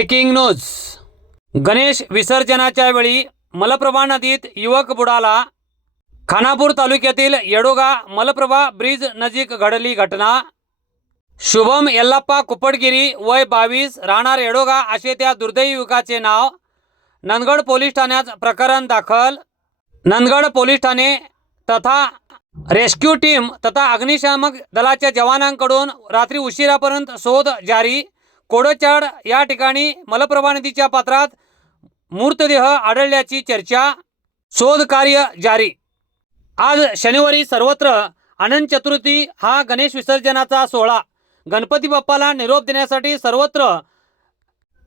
Breaking news. Ganesh विसर्जनाच्या वेळी मलप्रभा नदीत युवक बुडाला. खानापूर तालुक्यातील येडोगा मलप्रभा ब्रिज नजीक घडली घटना. शुभम यल्लाप्पा कुपडगिरी वय बावीस राहणार येडोगा असे त्या दुर्दैवी युवकाचे नाव. नंदगड पोलीस ठाण्यात प्रकरण दाखल. नंदगड पोलीस ठाणे तथा रेस्क्यू टीम तथा अग्निशामक दलाच्या जवानांकडून रात्री उशिरापर्यंत शोध जारी. कोडचाड या ठिकाणी मलप्रभा नदीच्या पात्रात मूर्तदेह आढळल्याची चर्चा शोध कार्य जारी. आज शनिवारी सर्वत्र अनंत चतुर्थी हा गणेश विसर्जनाचा सोहळा. गणपती बाप्पाला निरोप देण्यासाठी सर्वत्र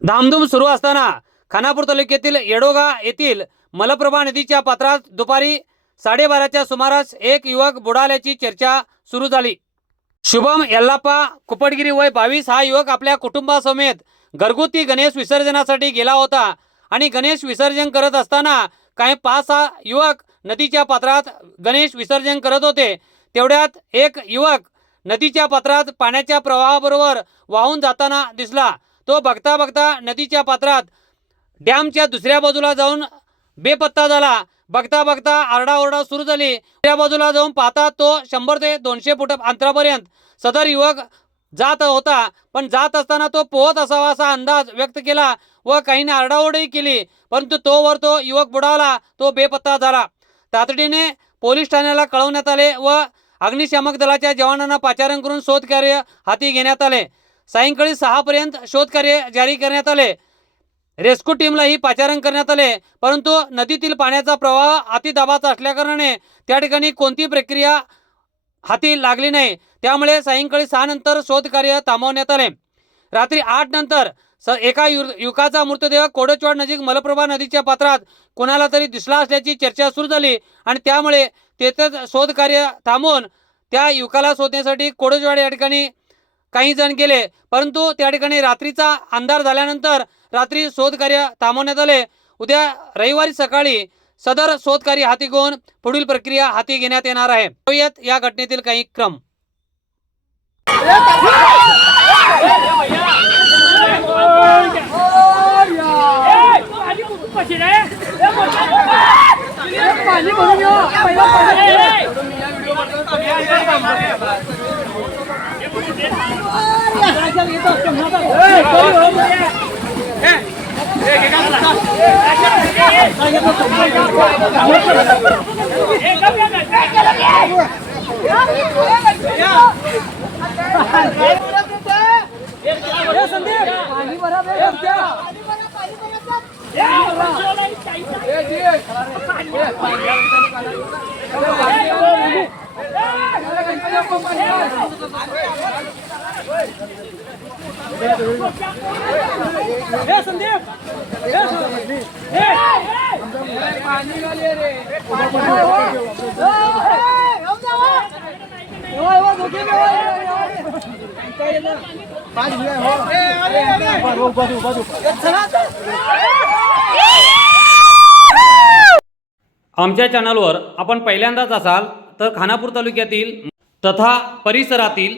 धामधूम सुरू असताना खानापूर तालुक्यातील येडोगा येथील मलप्रभा नदीच्या पात्रात दुपारी साडेबाराच्या सुमारास एक युवक बुडाल्याची चर्चा सुरू झाली. शुभम यल्लाप्पा कुपटगिरी वय बावीस हा युवक आपल्या कुटुंबासमेत घरगुती गणेश विसर्जनासाठी गेला होता आणि गणेश विसर्जन करत असताना काही पाच सहा युवक नदीच्या पात्रात गणेश विसर्जन करत होते. तेवढ्यात एक युवक नदीच्या पात्रात पाण्याच्या प्रवाहाबरोबर वाहून जाताना दिसला. तो बघता बघता नदीच्या पात्रात डॅमच्या दुसऱ्या बाजूला जाऊन बेपत्ता झाला. बघता बघता आरडाओरडा सुरू झाली. त्या बाजूला जाऊन पाहता तो शंभर ते दोनशे फुट अंतरापर्यंत सदर युवक जात होता. पण जात असताना तो पोहत असावा असा अंदाज व्यक्त केला व काहीने आरडाओरडही केली. परंतु तोवर तो युवक बुडावला तो बेपत्ता झाला. तातडीने पोलीस ठाण्याला कळवण्यात आले व अग्निशामक दलाच्या जवानांना पाचारण करून शोधकार्य हाती घेण्यात आले. सायंकाळी सहापर्यंत शोधकार्य जारी करण्यात आले. रेस्क्यू टीमलाही पाचारण करण्यात आले. परंतु नदीतील पाण्याचा प्रवाह अतिदाबाचा असल्याकारणाने त्या ठिकाणी कोणती प्रक्रिया हाती लागली नाही. त्यामुळे सायंकाळी सहा नंतर शोधकार्य थांबवण्यात आले. रात्री आठ नंतर स एका यु युवकाचा मृतदेह कोडचवाड नजीक मलप्रभा नदीच्या पात्रात कोणाला तरी दिसला असल्याची चर्चा सुरू झाली आणि त्यामुळे तेथेच शोधकार्य थांबवून त्या युवकाला शोधण्यासाठी कोडचवाड या ठिकाणी काही जण गेले परंतु त्या ठिकाणी रात्रीचा अंधार झाल्यानंतर रात्री शोधकार्य थांबवण्यात आले उद्या रविवारी सकाळी सदर शोधकार्य हाती घेऊन पुढील प्रक्रिया हाती घेण्यात येणार आहे या घटनेतील काही क्रम સંદીપ आमच्या चॅनलवर आपण पहिल्यांदाच असाल तर खानापूर तालुक्यातील तथा परिसरातील